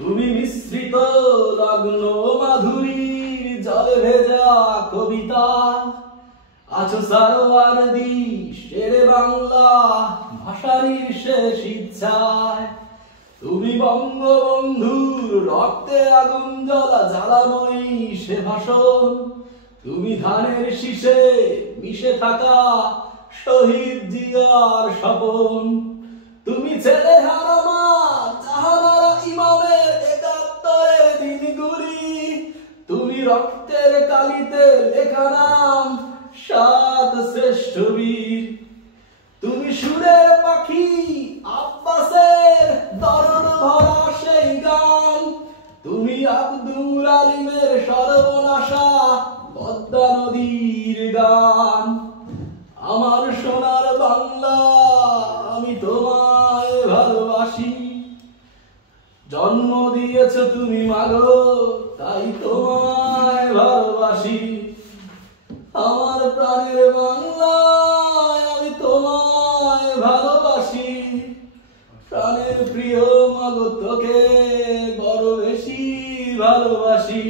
তুমি মিশ্রিত লগ্ন মাধুরীর জলে ভেজা কবিতা আছো সারোয়ারদি শেরে বাংলা ভাষারই শেষ ইচ্ছায়। তুমি বঙ্গবন্ধুর রক্তে আগুন জ্বলা জ্বালাময়ী সে ভাষণ। তুমি ধানের শীষে মিশে থাকা শহীদ জিয়ার স্বপন। তুমি ছেলে হারামা জাহানারা ইমামের একাত্তরের দিনগুলি। তুমি রক্তের কালিতে লেখা নাম সাত শ্রেষ্ঠ বীর। তুমি সুরের পাখি আব্বাসের দরদ ভরা সেই গান। তুমি আব্দুল আলিমের সর্বনাশা পদ্মা নদীর গান। আমার সোনার বাংলা আমি তোমায় ভালোবাসি। জন্ম দিয়েছ তুমি মাগো তাই তোমায় ভালোবাসি। আমার প্রাণের বাংলা আমি তোমায় ভালোবাসি। প্রাণের প্রিয় মাগো তোকে বড় বেশি ভালোবাসি।